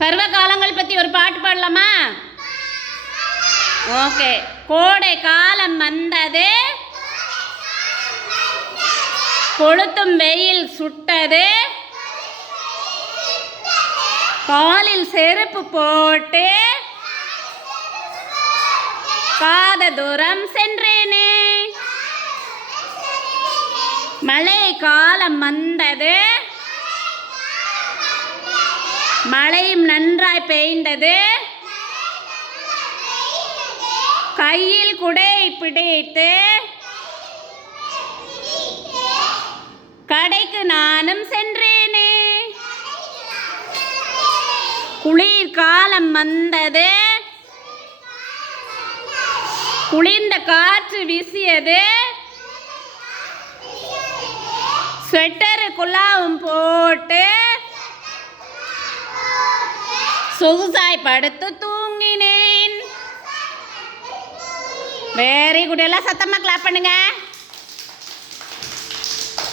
பருவ காலங்கள் பற்றி ஒரு பாட்டு பாடலாமா? ஓகே. கோடை காலம் வந்தது, கொளுத்தும் வெயில் சுட்டது, காலில் செருப்பு போட்டு காத தூரம் சென்றேனே. மழை காலம் வந்தது, மழையும் நன்றாய் பெய்ந்தது, கையில் குடை பிடித்து கடைக்கு நானும் சென்றேனே. குளிர் காலம் வந்தது, குளிர்ந்த காற்று வீசியது, ஸ்வெட்டரு குல்லாவும் போட்டு சொகுசாய் படுத்து தூங்கினேன். Very good. எல்லாம் சத்தமாக கிளாப் பண்ணுங்க.